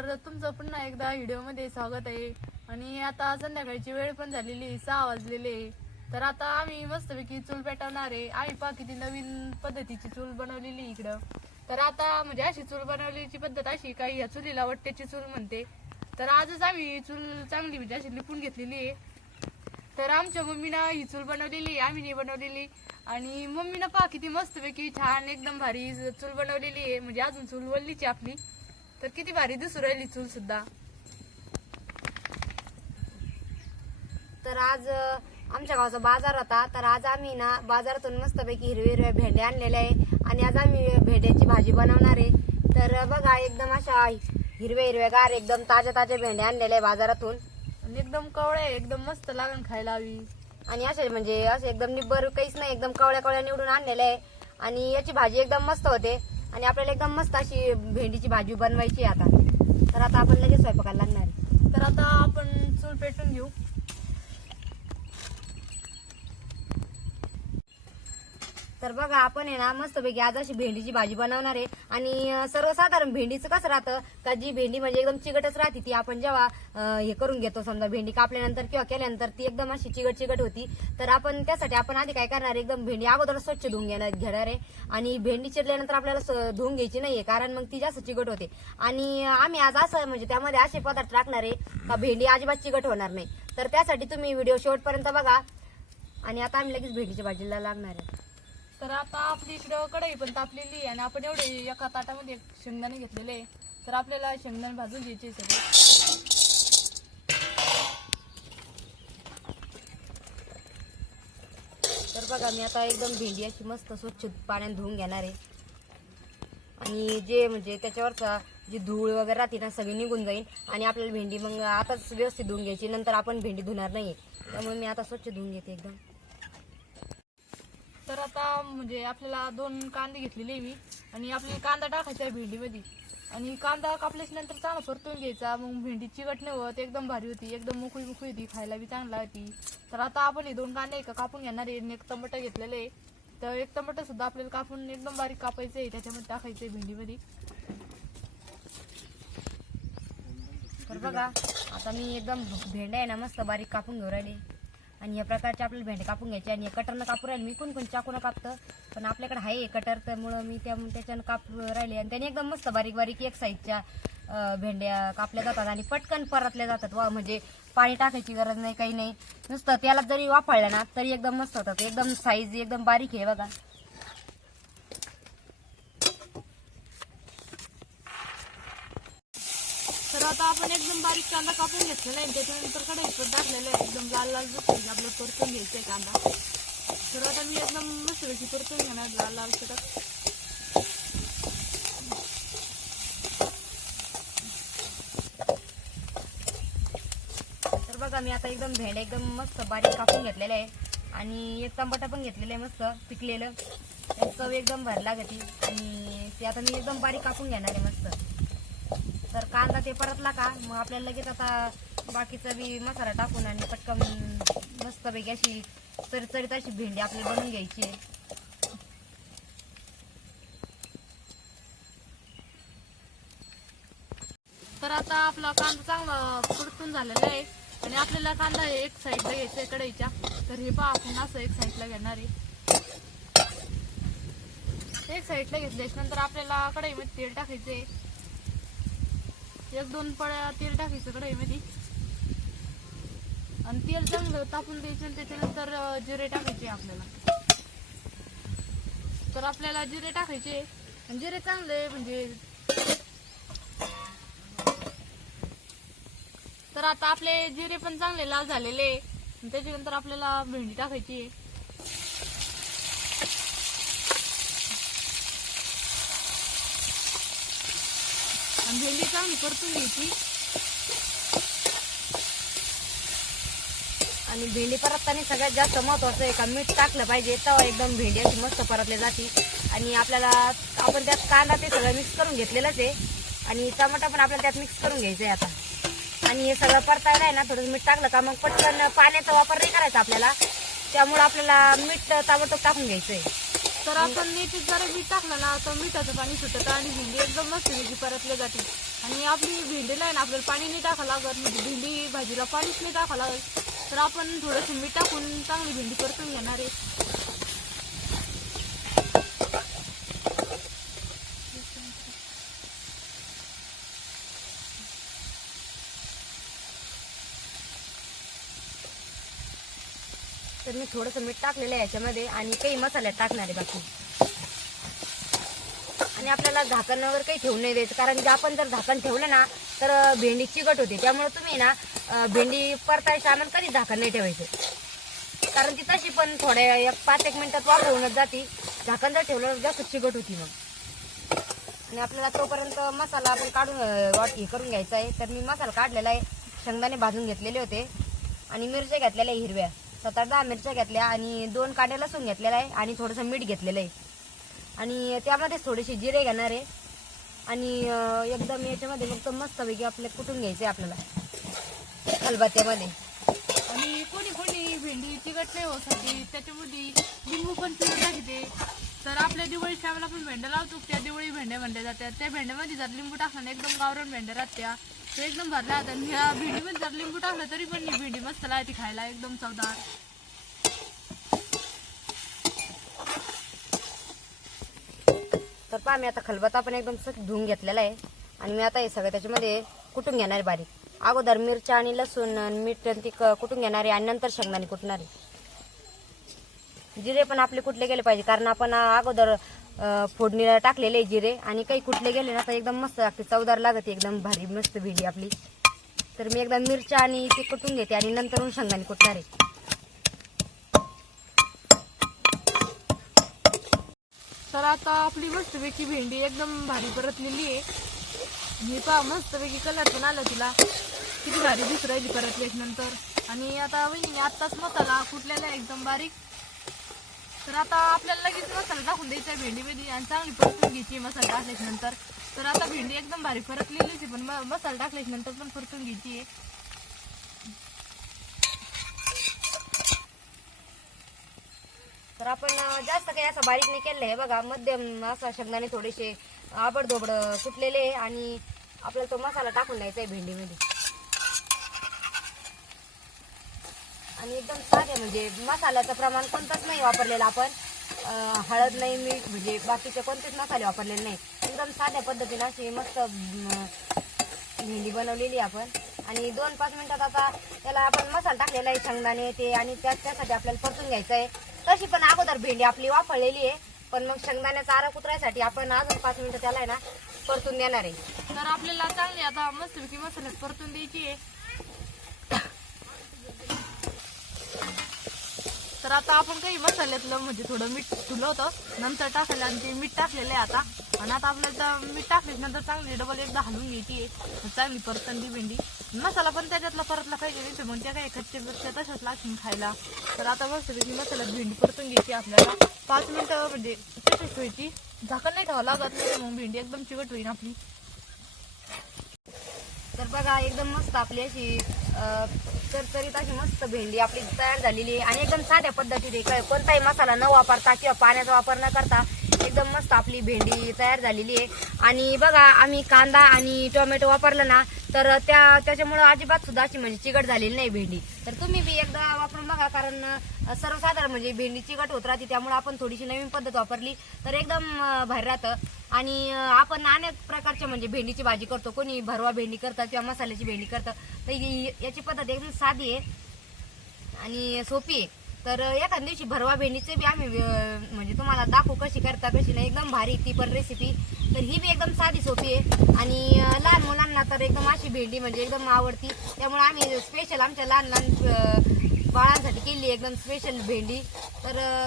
तर तुमचं पुन्हा एकदा व्हिडिओमध्ये स्वागत आहे. आणि आता संध्याकाळची वेळ पण झालेली आहे, सहा वाजलेले आहे. तर आता आम्ही मस्तपैकी चूल पेटवणार आहे. आम्ही पा किती नवीन पद्धतीची चूल बनवलेली इकडं. तर आता म्हणजे अशी चूल बनवलेली पद्धत अशी काही या चुलीला वट्ट्याची चूल म्हणते. तर आजच आम्ही चूल चांगली म्हणजे अशी लिपून घेतलेली आहे. तर आमच्या मम्मीनं ही चूल बनवलेली आम्ही नाही बनवलेली. आणि मम्मीनं पहा किती मस्तपैकी छान एकदम भारी चूल बनवलेली आहे. म्हणजे अजून चूल वल्लीची आपली. तर किती भारी दिसू राहिली चूल सुद्धा. तर आज आमच्या गावाचा बाजार होता. तर आज आम्ही ना बाजारातून मस्तपैकी हिरवे हिरव्या भेंड्या आणलेल्या आहे. आणि आज आम्ही भेंड्याची भाजी बनवणार आहे. तर बघा एकदम अशा हिरव्या हिरव्या गार एकदम ताज्या ताज्या भेंड्या आणलेल्या आहे बाजारातून. एकदम कवळे एकदम मस्त लागण खायला हवी. आणि असे म्हणजे असे एकदम निब्बर काहीच नाही एकदम कवळ्या कवळ्या निवडून आणलेल्या आहे. आणि याची भाजी एकदम मस्त होते. आणि आपल्याला एकदम मस्त अशी भेंडीची भाजी बनवायची आहे आता. तर आता आपण लगेच स्वयंपाकाला लागणार तर आता आपण चूल पेटून घेऊ. तर बघा आपण आहे ना मस्तपैकी आज अशी भेंडीची भाजी बनवणार आहे. आणि सर्वसाधारण भेंडीचं कसं राहतं? का जी भेंडी म्हणजे एकदम चिकटच राहते ती आपण जेव्हा हे करून घेतो समजा भेंडी कापल्यानंतर किंवा केल्यानंतर ती एकदम अशी चिकट चिकट होती तर आपण त्यासाठी आपण आधी काय करणार आहे, एकदम भेंडी अगोदर स्वच्छ धुवून घेणार घेणार आहे. आणि भेंडी चिरल्यानंतर आपल्याला धुवून घ्यायची नाहीये कारण मग ती जास्त चिकट होते. आणि आम्ही आज असं म्हणजे त्यामध्ये असे पदार्थ टाकणार आहे का भेंडी अजिबात चिकट होणार नाही. तर त्यासाठी तुम्ही व्हिडिओ शेवटपर्यंत बघा. आणि आता आम्ही लगेच भेंडीच्या भाजीला लागणार आहे. तर आता आपली इकडं कढई पण तापलेली आहे आणि आपण एवढे एका ताटामध्ये शेंगदाणे घेतलेले आहे. तर आपल्याला शेंगदाणे भाजून घ्यायचे सगळे. तर बघा मी आता एकदम भेंडी अशी मस्त स्वच्छ पाण्यात धुवून घेणार आहे. आणि जे म्हणजे त्याच्यावरचा जी धूळ वगैरे राहते ना सगळी निघून जाईल. आणि आपल्याला भेंडी मग आताच व्यवस्थित धुवून घ्यायची नंतर आपण भेंडी धुणार नाही त्यामुळे मी आता स्वच्छ धुवून घेते एकदम. आता म्हणजे आपल्याला दोन कांदे घेतलेले मी आणि आपल्याला कांदा टाकायचा आहे भेंडीमध्ये. आणि कांदा कापल्याच्या नंतर चांगला परतून घ्यायचा मग भेंडी चिकट नाही होत एकदम भारी होती एकदम मोकळी मोकळी होती खायला बी चांगला होती. तर आता आपण हे दोन कांदे एका कापून घेणार आहे एक टमाटर घेतलेलं आहे. तर एक टमाटर सुद्धा आपल्याला कापून एकदम बारीक कापायचं आहे त्याच्यामध्ये टाकायचं आहे भेंडीमध्ये. तर बघा आता मी एकदम भेंड्या आहे ना मस्त बारीक कापून घेऊ राहिले. आणि या प्रकारचे आपल्याला भेंडे कापून घ्यायचे आणि कटरनं कापू राहिले. मी कोण कोण चाकून कापतं? पण आपल्याकडे आहे कटर त्यामुळं मी त्या त्याच्यानं कापू राहिले. आणि त्याने एकदम मस्त बारीक बारीक एक साईजच्या भेंड्या कापल्या जातात आणि पटकन परतल्या जातात. वा म्हणजे पाणी टाकायची गरज नाही काही नाही. नुसतं त्याला जरी वापरलं ना तरी एकदम मस्त होतात. एकदम साईज एकदम बारीक आहे बघा. आता आपण एकदम बारीक कांदा कापून घेतलेला आहे. त्याच्यानंतर कढईत पण टाकलेलं आहे. एकदम लाल लाल जसं आपलं परतून घ्यायचं आहे कांदा. तर आता मी एकदम मस्तपैकी परतून घेणार लाल लाल सगळं तर बघा मी आता एकदम भेंड्या एकदम मस्त बारीक कापून घेतलेलं आहे. आणि एक टमाटा पण घेतलेलं आहे मस्त पिकलेलं. चव एकदम भरला लागती. आणि ते आता मी एकदम बारीक कापून घेणार आहे मस्त. आता ते परतला का? मग आपल्याला लगेच आता बाकीचा बी मसाला टाकून आणि पटकन मस्तपैकी अशी चरचरीत अशी भेंडी आपल्याला बनवून घ्यायची. आहे तर आता आपला कांदा चांगला परतून झालेला आहे. आणि आपल्याला कांदा एक साईडला घ्यायचा आहे कढईच्या. तर हे पहा आपण असं एक साईडला घेणार आहे. एक साईडला घेतल्याच्या नंतर आपल्याला कढईमध्ये तेल टाकायचं आहे एक दोन पळ्या तेल टाकायचं कढईमध्ये. आणि तेल चांगलं तापून द्यायचं आणि त्याच्यानंतर जिरे टाकायचे आपल्याला. तर आपल्याला जिरे टाकायचे. आणि जिरे चांगले म्हणजे तर आता आपले जिरे पण चांगले लाल झालेले. त्याच्यानंतर आपल्याला भेंडी टाकायची. आणि भेंडी चांगली परतून घ्यायची आणि भेंडी परतताना सगळ्यात जास्त महत्वाचं आहे का मीठ टाकलं पाहिजे तेव्हा एकदम भेंडी अशी मस्त परतली जाते. आणि आपल्याला आपण त्यात कांदा ते सगळं मिक्स करून घेतलेलंच आहे. आणि टमाटा पण आपल्याला त्यात मिक्स करून घ्यायचं आहे आता. आणि हे सगळं परतायला आहे ना थोडं मीठ टाकलं का मग पटकन पाण्याचा वापर नाही करायचा आपल्याला. त्यामुळं आपल्याला मीठ टमाटो टाकून घ्यायचं आहे. तर आपण याच्यात जरा मीठ टाकलं ना तर मिठाचं पाणी सुटतं आणि भेंडी एकदम मस्त परतल्या जाते. आणि आपली भेंडीला आहे ना आपल्याला पाणी नाही टाकावं लागत. म्हणजे भेंडी भाजीला पाणीच नाही टाकावं लागत. तर आपण थोडंसं मीठ टाकून चांगली भेंडी परतून घेणार आहे. तर मी थोडंसं मीठ टाकलेलं आहे याच्यामध्ये आणि काही मसाल्यात टाकणार आहे बाकी. आणि आपल्याला झाकण वगैरे काही ठेवून नाही द्यायचं कारण की आपण जर झाकण ठेवलं ना तर भेंडी चिकट होते. त्यामुळे तुम्ही ना भेंडी परतायच्या आनंद कधी झाकण नाही ठेवायचं. कारण ती तशी पण थोड्या एक पाच एक मिनिटात वापरूनच जाती. झाकण जर ठेवलं तर जास्त चिकट होती मग. आणि आपल्याला तोपर्यंत मसाला आपण काढून वाट हे करून घ्यायचा आहे. तर मी मसाला काढलेला आहे. शेंगदाणे भाजून घेतलेले होते. आणि मिरच्या घेतलेल्या आहे हिरव्या. सात आठ दहा मिरच्या घेतल्या आणि दोन कांडे लसूण घेतलेला आहे आणि थोडंसं मीठ घेतलेलं आहे. आणि त्यामध्येच थोडेसे जिरे घेणार आहे. आणि एकदम याच्यामध्ये फक्त मस्तपैकी आपले कुटून घ्यायचे आपल्याला. खलबत्त्यामध्ये. आणि कोणी कोणी भेंडी तिखट नाही होसाठी त्याच्यामध्ये लिंबू पण पिळून टाकते तर आपल्या दिवाळी टायमाला आपण भेंड्या लावतो त्या दिवाळी भेंड्या म्हणल्या जातात. त्या भेंड्यामध्ये जर लिंबू टाकलं एकदम गावरण भेंड्या राहत्या तो एकदम भरल्या जातात आणि ह्या भेंडीमध्ये जर लिंबू टाकलं तरी पण ही भेंडी मस्त लागते खायला एकदम चवदार. तर पहा मी आता खलबत्ता पण एकदम सगळं धुवून घेतलेला आहे. आणि मी आता हे सगळं त्याच्यामध्ये कुटून घेणार आहे बारीक. अगोदर मिरच्या आणि लसूण आणि मीठ आणि ती क- कुटून घेणार आहे आणि नंतर शेंगदाणे कुटणार आहे. जिरे पण आपले कुठले गेले पाहिजे कारण आपण अगोदर फोडणीला टाकलेले जिरे आणि काही कुठले गेले ना तर एकदम मस्त लागते. चवदार लागते एकदम भारी मस्त भेंडी आपली. तर मी एकदा मिरच्या आणि ते कुटून घेते आणि नंतर मग शेंगदाणे कुटणार. आहे तर आता आपली मस्तपैकी भेंडी एकदम भारी परतलेली आहे. मी पहा मस्तपैकी कलर पण आला तिला. किती भारी दिसू राहिली परतल्याच नंतर. आणि आता वहिनी आत्ताच मसाला कुठल्याला एकदम बारीक. तर आता आपल्याला लगेच मसाला टाकून द्यायचा आहे भेंडीमध्ये आणि चांगली परतून घ्यायची मसाला टाकल्याच्या नंतर तर आता भेंडी एकदम भारी परतलेलीच होती पण मसाला टाकल्याच्या नंतर पण परतून घ्यायची आहे. तर आपण जास्त काही असं बारीक नाही केलेलं आहे. बघा मध्यम असा शेंगदाणे थोडेसे आबडधोबड कुटलेले आहे आणि आपल्याला तो मसाला टाकून द्यायचा आहे भेंडीमध्ये. आणि एकदम साधे म्हणजे मसाल्याचं प्रमाण कोणतंच नाही वापरलेलं आपण. हळद नाही मीठ म्हणजे बाकीचे कोणतेच मसाले वापरलेले नाही. एकदम साध्या पद्धतीनं अशी मस्त भेंडी बनवलेली आहे आपण. आणि दोन पाच मिनटात आता त्याला आपण मसाला टाकलेला आहे शेंगदाणे ते आणि त्या त्यासाठी आपल्याला परतून घ्यायचं आहे. तशी पण अगोदर भेंडी आपली वापरलेली आहे. पण मग शेंगदाण्याचा आरा कुत्रायसाठी आपण अजून पाच मिनटं त्याला आहे ना परतून देणार आहे. तर आपल्याला चांगली आता मस्तपैकी मसाल्यात परतून द्यायची आहे. तर आता आपण काही मसाल्यातलं म्हणजे थोडं मीठ ठुलं होतं. नंतर टाकलं आणि ते मीठ टाकलेलं आहे आता. आणि आता आपल्याला त्या मीठ टाकल्यानंतर चांगली डबल एकदा हलवून घ्यायची आहे. चांगली परत ती भेंडी. मसाला पण त्याच्यातला परतला पाहिजे नाही मग त्या काही कच्चे तशाच लागतील खायला. तर आता मस्तपैकी मसाल्यात भेंडी परतून घ्यायची आपल्याला. पाच मिनिटं म्हणजे तशीच ठेवायची. झाकण नाही ठेवावं लागत नाही तर मग भेंडी एकदम चिकट होईल आपली. तर बघा एकदम मस्त आपली अशी तरतरीत अशी मस्त भेंडी आपली तयार झालेली आहे. आणि एकदम साध्या पद्धतीने कोणताही मसाला न वापरता किंवा पाण्याचा वापर न करता एकदम मस्त आपली भेंडी तयार झालेली आहे. आणि बघा आम्ही कांदा आणि टोमॅटो वापरलं ना तर त्या त्याच्यामुळं अजिबात सुद्धा अशी म्हणजे चिकट झालेली नाही भेंडी. तर तुम्ही बी एकदा वापरून बघा कारण सर्वसाधारण म्हणजे भेंडी चिकट होत राहते त्यामुळे आपण थोडीशी नवीन पद्धत वापरली. तर एकदम भारी राहतं. आणि आपण अनेक प्रकारच्या म्हणजे भेंडीची भाजी करतो. कोणी भरवा भेंडी करतात किंवा मसाल्याची भेंडी करतात तर ही- याची पद्धत एकदम साधी आहे आणि सोपी आहे. तर एखाद्या दिवशी भरवा भेंडीचे बी आम्ही म्हणजे तुम्हाला दाखवू कशी करता कशी नाही. एकदम भारी ती पण रेसिपी तर ही बी एकदम साधी सोपी आहे. आणि लहान मुलांना तर एकदम अशी भेंडी म्हणजे एकदम आवडती. त्यामुळे आम्ही स्पेशल आमच्या लहान लहान बाळांसाठी केली आहे एकदम स्पेशल भेंडी. तर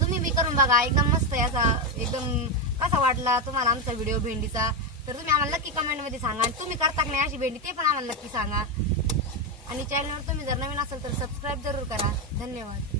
तुम्ही बी करून बघा. एकदम मस्त आहे असा. एकदम कसा वाटला? तुम्हाला आमचा व्हिडिओ भेंडीचा? तर तुम्ही आम्हाला नक्की कमेंटमध्ये सांगा. आणि तुम्ही करता की नाही अशी भेंडी ते पण आम्हाला नक्की सांगा. आणि चॅनलवर तुम्ही जर नवीन असाल तर सबस्क्राईब जरूर करा. धन्यवाद.